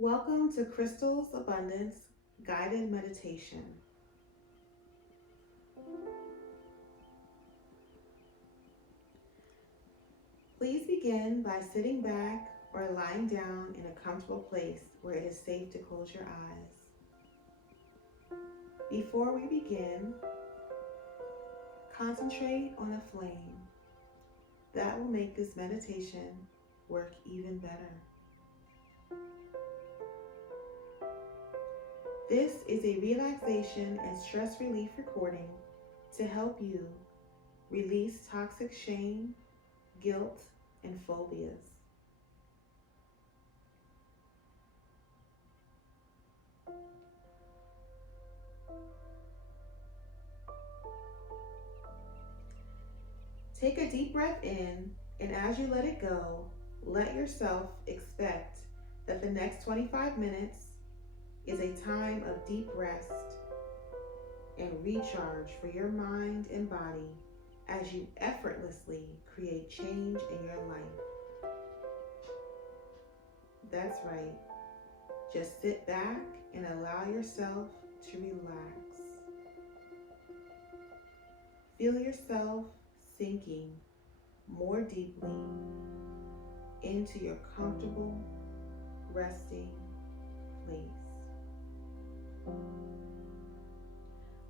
Welcome to Crystal's Abundance Guided Meditation. Please begin by sitting back or lying down in a comfortable place where it is safe to close your eyes. Before we begin, concentrate on a flame. That will make this meditation work even better. This is a relaxation and stress relief recording to help you release toxic shame, guilt, and phobias. Take a deep breath in, and as you let it go, let yourself expect that the next 25 minutes is a time of deep rest and recharge for your mind and body as you effortlessly create change in your life. That's right. Just sit back and allow yourself to relax. Feel yourself sinking more deeply into your comfortable, resting place.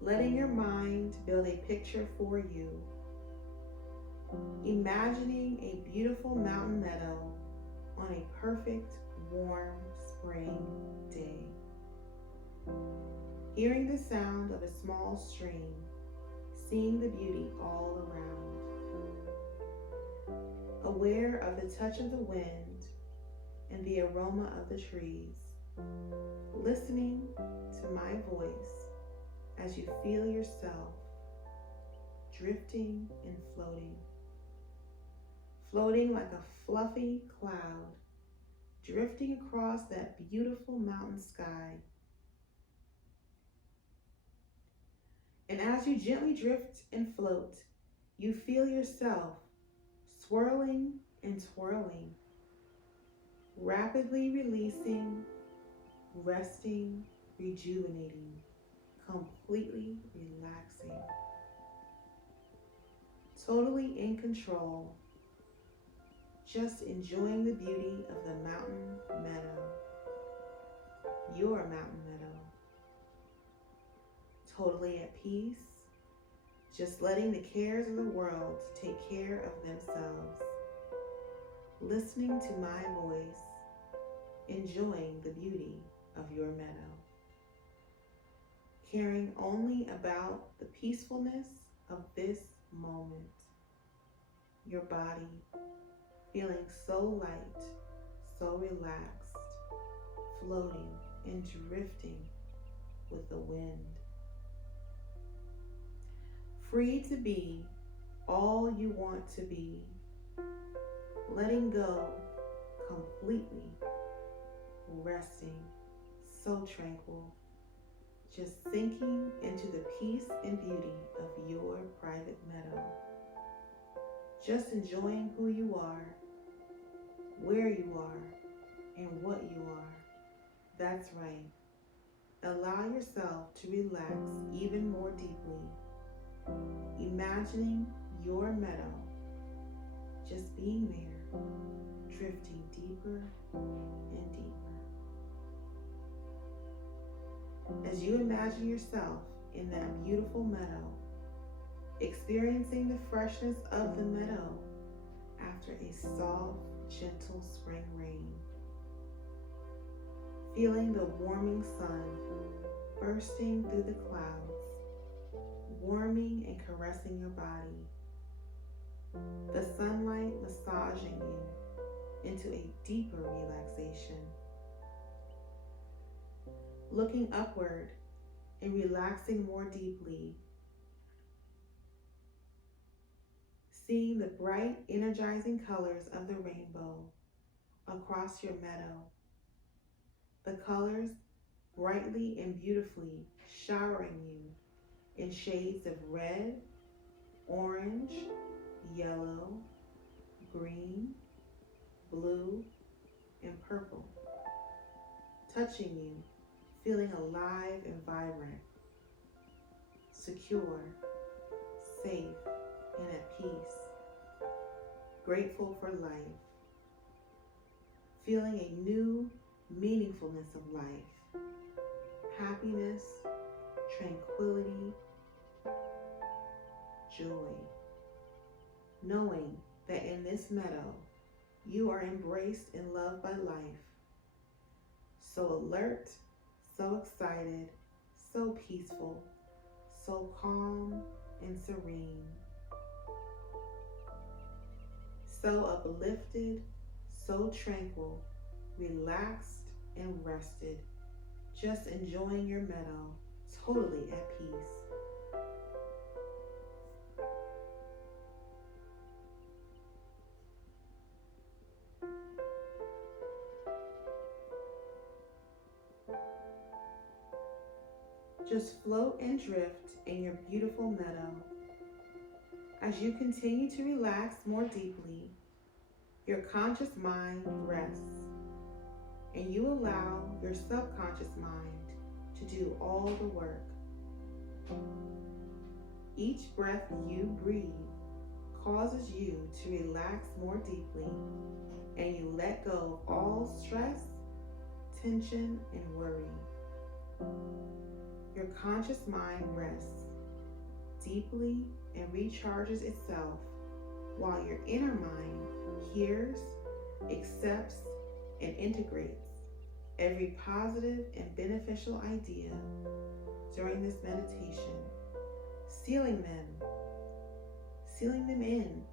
Letting your mind build a picture for you. Imagining a beautiful mountain meadow on a perfect, warm spring day. Hearing the sound of a small stream, seeing the beauty all around. Aware of the touch of the wind and the aroma of the trees. Listening to my voice as you feel yourself drifting and floating. Floating like a fluffy cloud, drifting across that beautiful mountain sky. And as you gently drift and float, you feel yourself swirling and twirling, rapidly releasing, resting, rejuvenating, completely relaxing, totally in control, just enjoying the beauty of the mountain meadow, your mountain meadow, totally at peace, just letting the cares of the world take care of themselves, listening to my voice, enjoying the beauty of your meadow, caring only about the peacefulness of this moment, your body feeling so light, so relaxed, floating and drifting with the wind. Free to be all you want to be, letting go completely, resting, so tranquil, just sinking into the peace and beauty of your private meadow. Just enjoying who you are, where you are, and what you are. That's right. Allow yourself to relax even more deeply, imagining your meadow just being there, drifting deeper and deeper. As you imagine yourself in that beautiful meadow, experiencing the freshness of the meadow after a soft, gentle spring rain. Feeling the warming sun bursting through the clouds, warming and caressing your body. The sunlight massaging you into a deeper relaxation. Looking upward and relaxing more deeply. Seeing the bright, energizing colors of the rainbow across your meadow. The colors brightly and beautifully showering you in shades of red, orange, yellow, green, blue, and purple. touching you, feeling alive and vibrant, secure, safe, and at peace, grateful for life, feeling a new meaningfulness of life, happiness, tranquility, joy, knowing that in this meadow you are embraced and loved by life, so alert, so excited, so peaceful, so calm and serene, so uplifted, so tranquil, relaxed and rested, just enjoying your meadow, totally at peace. Just float and drift in your beautiful meadow. As you continue to relax more deeply, your conscious mind rests, and you allow your subconscious mind to do all the work. Each breath you breathe causes you to relax more deeply, and you let go of all stress, tension, and worry. Your conscious mind rests deeply and recharges itself, while your inner mind hears, accepts, and integrates every positive and beneficial idea during this meditation, sealing them in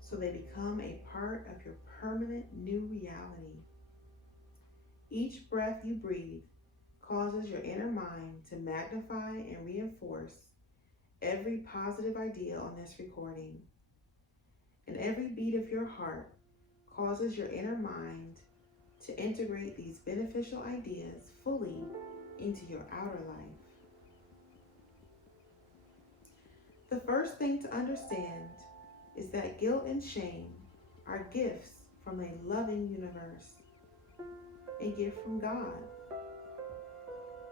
so they become a part of your permanent new reality. Each breath you breathe causes your inner mind to magnify and reinforce every positive idea on this recording. And every beat of your heart causes your inner mind to integrate these beneficial ideas fully into your outer life. The first thing to understand is that guilt and shame are gifts from a loving universe, a gift from God.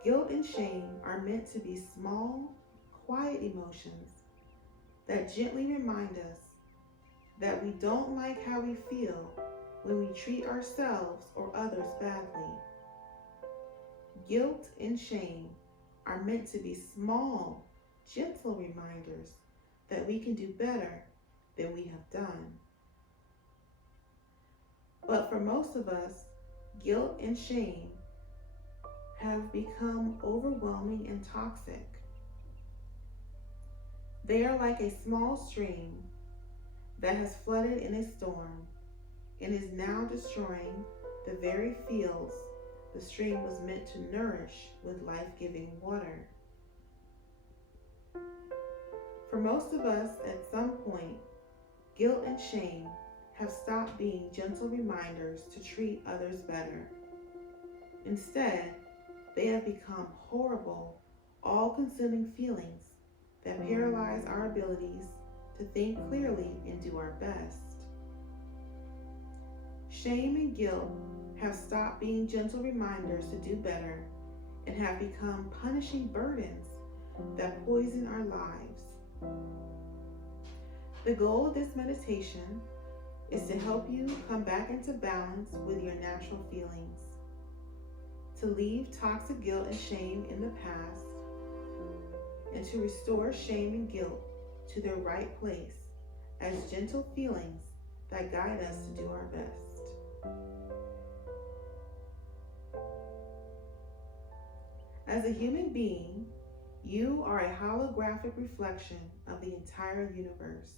Guilt and shame are meant to be small, quiet emotions that gently remind us that we don't like how we feel when we treat ourselves or others badly. Guilt and shame are meant to be small, gentle reminders that we can do better than we have done. But for most of us, guilt and shame have become overwhelming and toxic. They are like a small stream that has flooded in a storm and is now destroying the very fields the stream was meant to nourish with life-giving water. For most of us, at some point, guilt and shame have stopped being gentle reminders to treat others better. Instead, they have become horrible, all-consuming feelings that paralyze our abilities to think clearly and do our best. Shame and guilt have stopped being gentle reminders to do better and have become punishing burdens that poison our lives. The goal of this meditation is to help you come back into balance with your natural feelings, to leave toxic guilt and shame in the past, and to restore shame and guilt to their right place as gentle feelings that guide us to do our best. As a human being, you are a holographic reflection of the entire universe.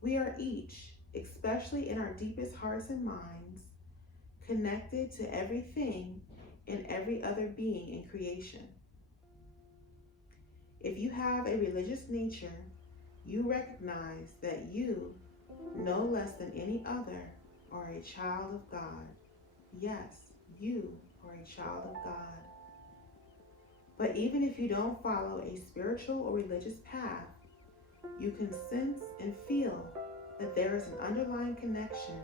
We are each, especially in our deepest hearts and minds, connected to everything and every other being in creation. If you have a religious nature, you recognize that you, no less than any other, are a child of God. Yes, you are a child of God. But even if you don't follow a spiritual or religious path, you can sense and feel that there is an underlying connection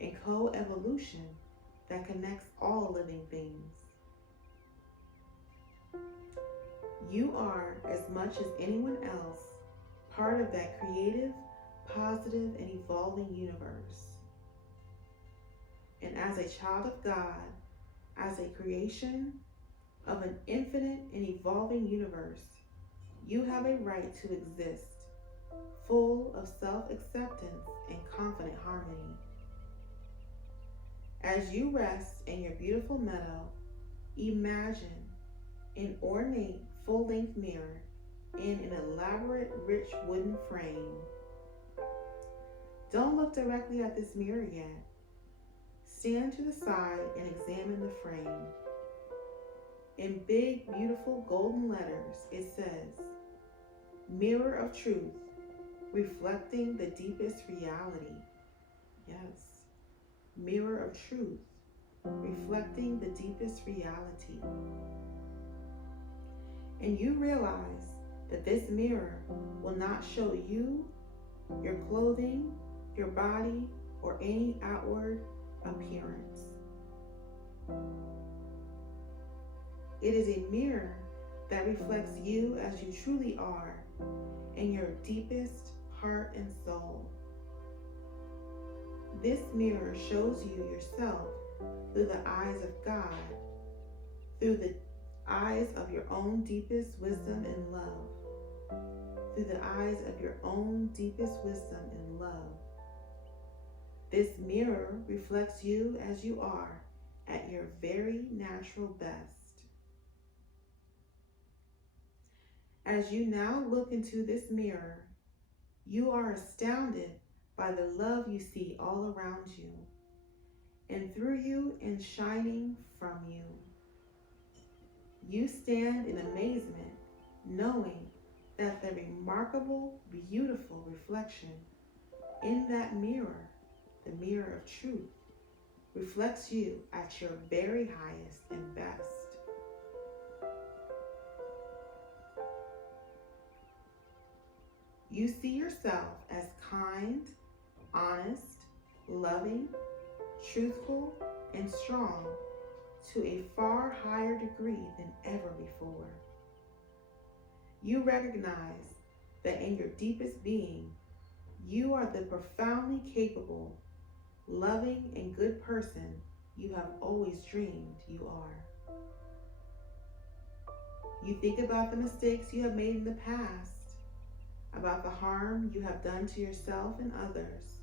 and co-evolution that connects all living things. You are, as much as anyone else, part of that creative, positive, and evolving universe. And as a child of God, as a creation of an infinite and evolving universe, you have a right to exist, full of self-acceptance and confident harmony. As you rest in your beautiful meadow, imagine an ornate full-length mirror in an elaborate, rich wooden frame. Don't look directly at this mirror yet. Stand to the side and examine the frame. In big, beautiful golden letters, it says, "Mirror of Truth, reflecting the deepest reality." Yes, mirror of truth, reflecting the deepest reality. And you realize that this mirror will not show you, your clothing, your body, or any outward appearance. It is a mirror that reflects you as you truly are in your deepest heart and soul. This mirror shows you yourself through the eyes of God, through the eyes of your own deepest wisdom and love, through the eyes of your own deepest wisdom and love. This mirror reflects you as you are at your very natural best. As you now look into this mirror, you are astounded by the love you see all around you, and through you and shining from you. You stand in amazement, knowing that the remarkable, beautiful reflection in that mirror, the mirror of truth, reflects you at your very highest and best. You see yourself as kind, honest, loving, truthful, and strong to a far higher degree than ever before. You recognize that in your deepest being, you are the profoundly capable, loving, and good person you have always dreamed you are. You think about the mistakes you have made in the past, about the harm you have done to yourself and others,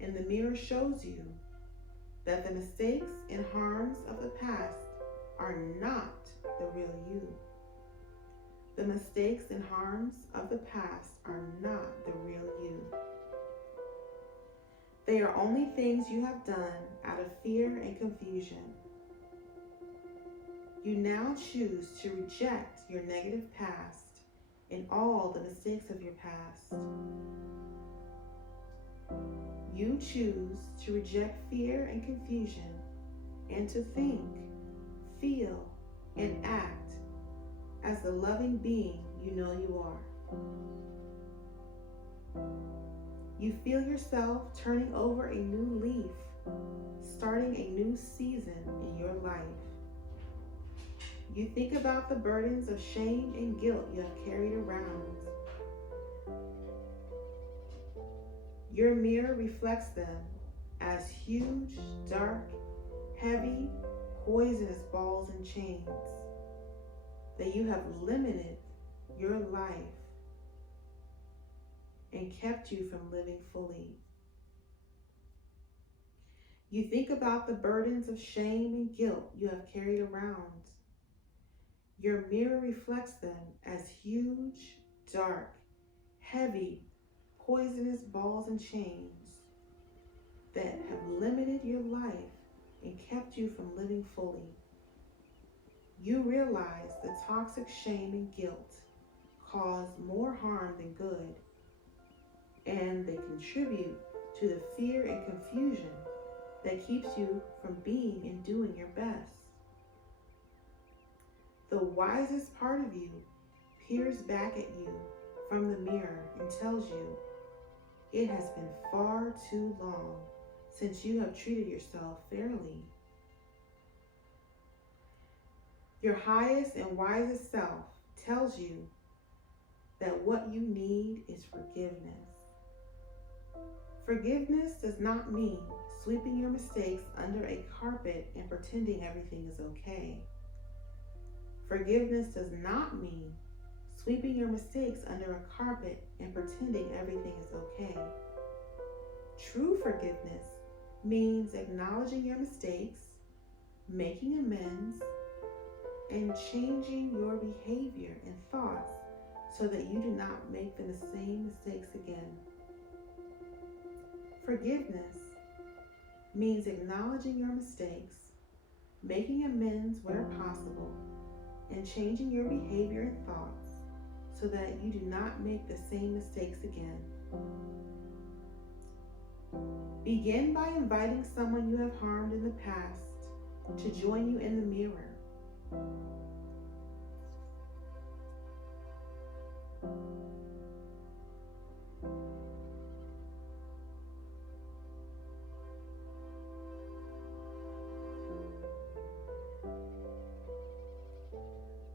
and the mirror shows you that the mistakes and harms of the past are not the real you. The mistakes and harms of the past are not the real you. They are only things you have done out of fear and confusion. You now choose to reject your negative past and all the mistakes of your past. You choose to reject fear and confusion and to think, feel, and act as the loving being you know you are. You feel yourself turning over a new leaf, starting a new season in your life. You think about the burdens of shame and guilt you have carried around. Your mirror reflects them as huge, dark, heavy, poisonous balls and chains that you have limited your life and kept you from living fully. You think about the burdens of shame and guilt you have carried around. Your mirror reflects them as huge, dark, heavy, poisonous balls and chains that have limited your life and kept you from living fully. You realize the toxic shame and guilt cause more harm than good, and they contribute to the fear and confusion that keeps you from being and doing your best. The wisest part of you peers back at you from the mirror and tells you it has been far too long since you have treated yourself fairly. Your highest and wisest self tells you that what you need is forgiveness. Forgiveness does not mean sweeping your mistakes under a carpet and pretending everything is okay. Forgiveness does not mean sweeping your mistakes under a carpet and pretending everything is okay. True forgiveness means acknowledging your mistakes, making amends, and changing your behavior and thoughts so that you do not make the same mistakes again. Forgiveness means acknowledging your mistakes, making amends where possible, and changing your behavior and thoughts so that you do not make the same mistakes again. Begin by inviting someone you have harmed in the past to join you in the mirror.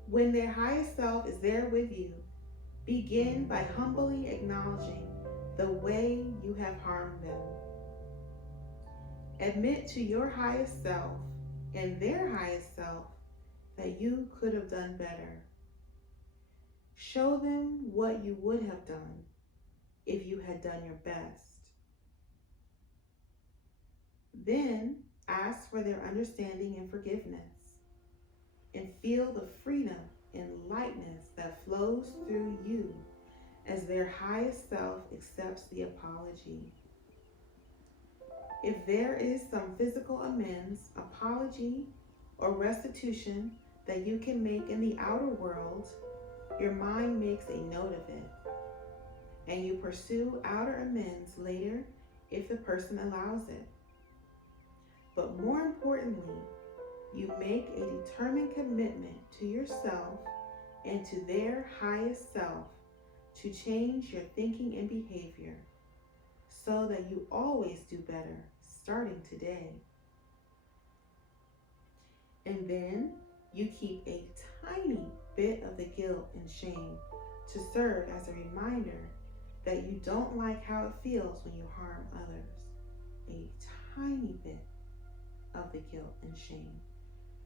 When their highest self is there with you, begin by humbly acknowledging the way you have harmed them. Admit to your highest self and their highest self that you could have done better. Show them what you would have done if you had done your best. Then ask for their understanding and forgiveness, and feel the freedom and lightness that flows through you as their highest self accepts the apology. If there is some physical amends, apology, or restitution that you can make in the outer world, your mind makes a note of it, and you pursue outer amends later if the person allows it. But more importantly, you make a determined commitment to yourself and to their highest self to change your thinking and behavior so that you always do better starting today. And then you keep a tiny bit of the guilt and shame to serve as a reminder that you don't like how it feels when you harm others. A tiny bit of the guilt and shame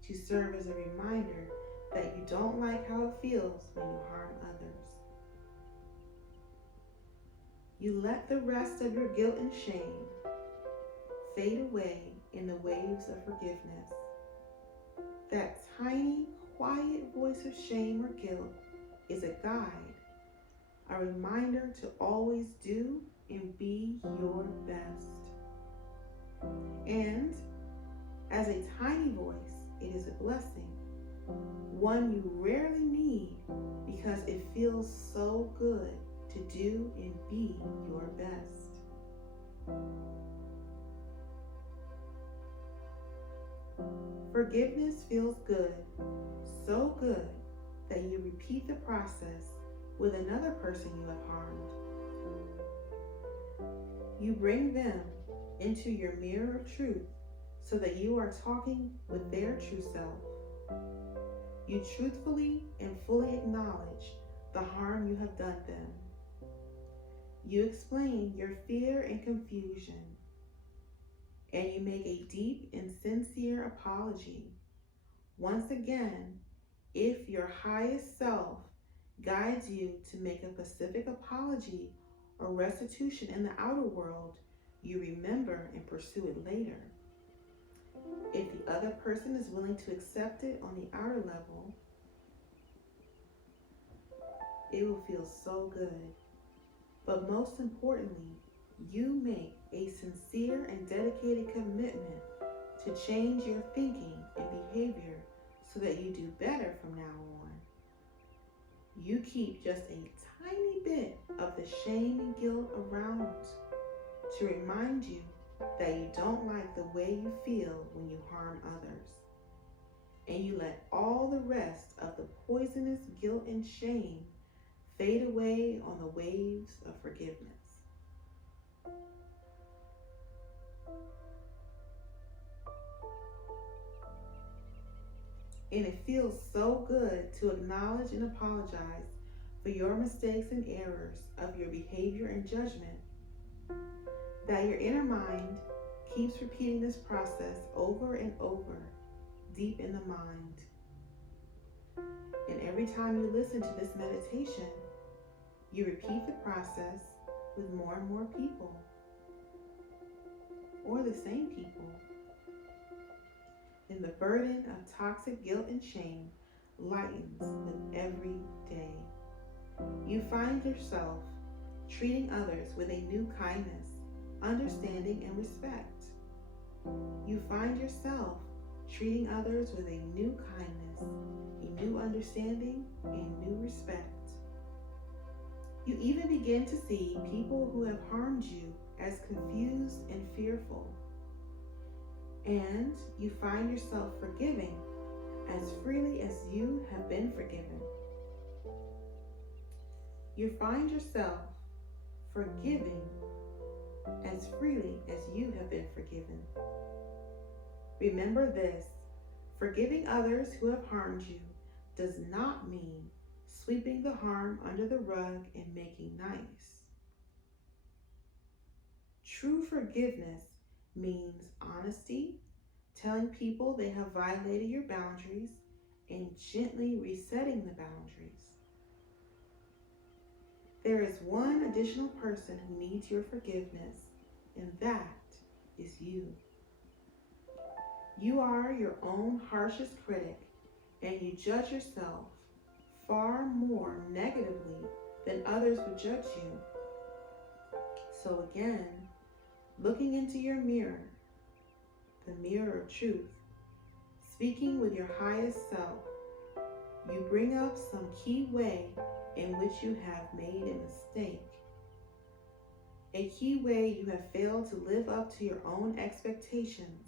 to serve as a reminder that you don't like how it feels when you harm others. You let the rest of your guilt and shame fade away in the waves of forgiveness. That tiny, quiet voice of shame or guilt is a guide, a reminder to always do and be your best. And as a tiny voice, it is a blessing, one you rarely need because it feels so good to do and be your best. Forgiveness feels good, so good that you repeat the process with another person you have harmed. You bring them into your mirror of truth so that you are talking with their true self. You truthfully and fully acknowledge the harm you have done them. You explain your fear and confusion, and you make a deep and sincere apology. Once again, if your highest self guides you to make a specific apology or restitution in the outer world, you remember and pursue it later. If the other person is willing to accept it on the outer level, it will feel so good. But most importantly, you make a sincere and dedicated commitment to change your thinking and behavior so that you do better from now on. You keep just a tiny bit of the shame and guilt around to remind you that you don't like the way you feel when you harm others. And you let all the rest of the poisonous guilt and shame fade away on the waves of forgiveness. And it feels so good to acknowledge and apologize for your mistakes and errors of your behavior and judgment, that your inner mind keeps repeating this process over and over deep in the mind. And every time you listen to this meditation, you repeat the process with more and more people, or the same people. And the burden of toxic guilt and shame lightens with every day. You find yourself treating others with a new kindness, understanding, and respect. You find yourself treating others with a new kindness, a new understanding, and new respect. You even begin to see people who have harmed you as confused and fearful. And you find yourself forgiving as freely as you have been forgiven. You find yourself forgiving as freely as you have been forgiven. Remember this: forgiving others who have harmed you does not mean sweeping the harm under the rug and making nice. True forgiveness means honesty, telling people they have violated your boundaries, and gently resetting the boundaries. There is one additional person who needs your forgiveness, and that is you. You are your own harshest critic, and you judge yourself far more negatively than others would judge you. So again, looking into your mirror, the mirror of truth, speaking with your highest self, you bring up some key way in which you have made a mistake. A key way you have failed to live up to your own expectations.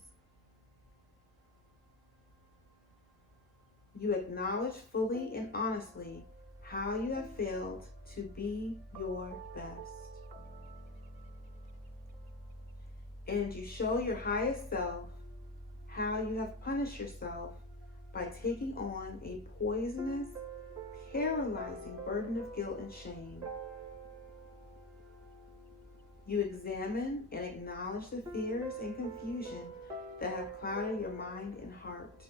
You acknowledge fully and honestly how you have failed to be your best. And you show your highest self how you have punished yourself by taking on a poisonous, paralyzing burden of guilt and shame. You examine and acknowledge the fears and confusion that have clouded your mind and heart.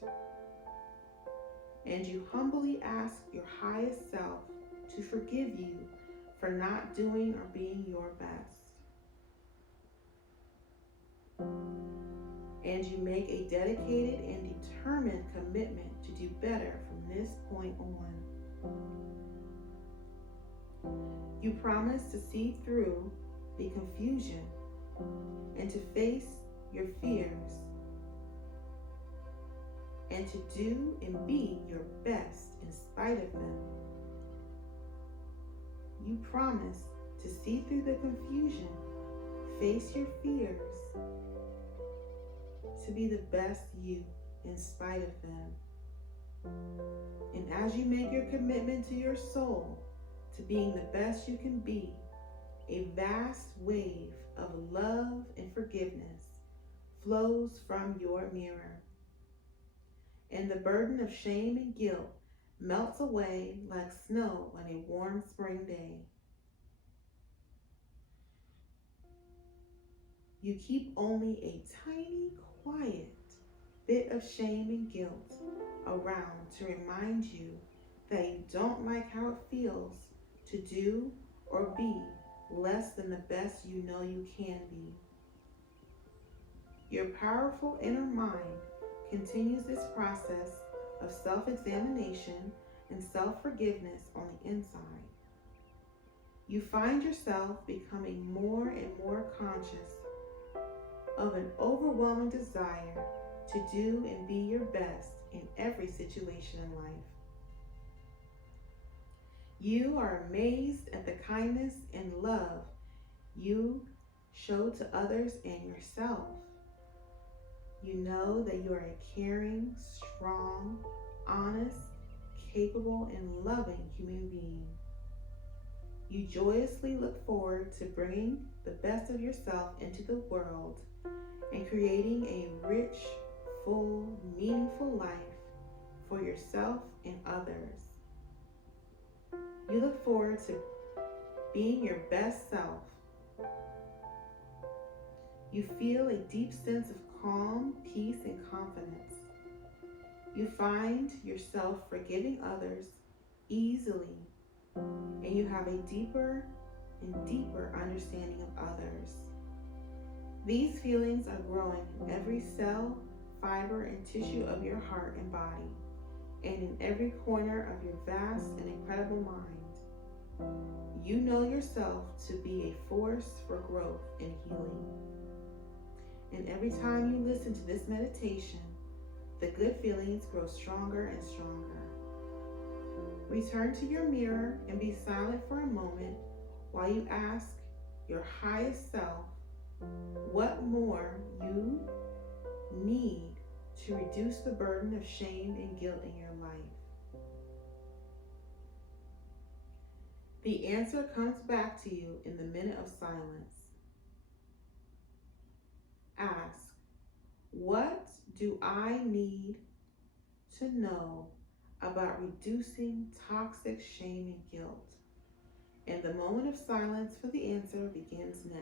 And you humbly ask your highest self to forgive you for not doing or being your best. And you make a dedicated and determined commitment to do better from this point on. You promise to see through the confusion and to face your fears and to do and be your best in spite of them. You promise to see through the confusion, face your fears, to be the best you in spite of them. And as you make your commitment to your soul, to being the best you can be, a vast wave of love and forgiveness flows from your mirror. And the burden of shame and guilt melts away like snow on a warm spring day. You keep only a tiny, quiet bit of shame and guilt around to remind you that you don't like how it feels to do or be less than the best you know you can be. Your powerful inner mind continues this process of self-examination and self-forgiveness on the inside. You find yourself becoming more and more conscious of an overwhelming desire to do and be your best in every situation in life. You are amazed at the kindness and love you show to others and yourself. You know that you are a caring, strong, honest, capable, and loving human being. You joyously look forward to bringing the best of yourself into the world and creating a rich, full, meaningful life for yourself and others. You look forward to being your best self. You feel a deep sense of calm, peace, and confidence. You find yourself forgiving others easily, and you have a deeper and deeper understanding of others. These feelings are growing in every cell, fiber, and tissue of your heart and body, and in every corner of your vast and incredible mind. You know yourself to be a force for growth and healing. And every time you listen to this meditation, the good feelings grow stronger and stronger. Return to your mirror and be silent for a moment while you ask your highest self what more you need to reduce the burden of shame and guilt in your life. The answer comes back to you in the minute of silence. Ask, what do I need to know about reducing toxic shame and guilt? And the moment of silence for the answer begins now.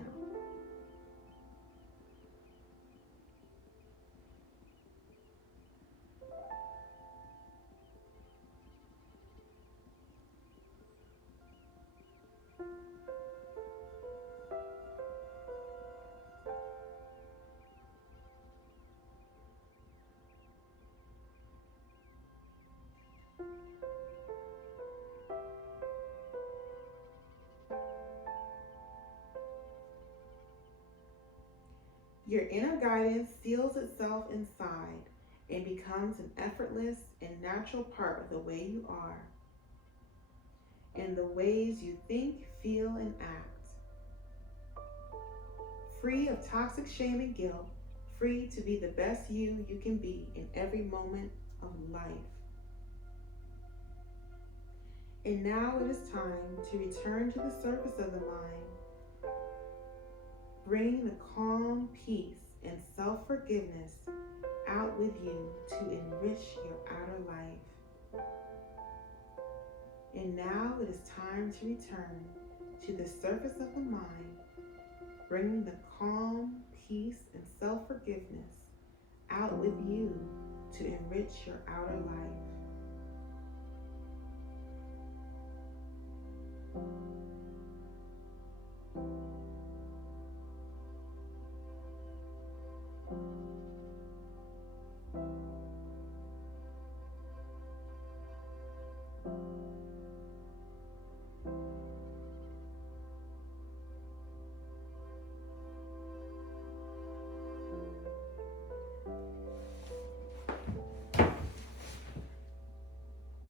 Your inner guidance seals itself inside and becomes an effortless and natural part of the way you are and the ways you think, feel, and act. Free of toxic shame and guilt, free to be the best you can be in every moment of life. And now it is time to return to the surface of the mind, bringing the calm, peace, and self-forgiveness out with you to enrich your outer life. And now it is time to return to the surface of the mind, bringing the calm, peace, and self-forgiveness out with you to enrich your outer life.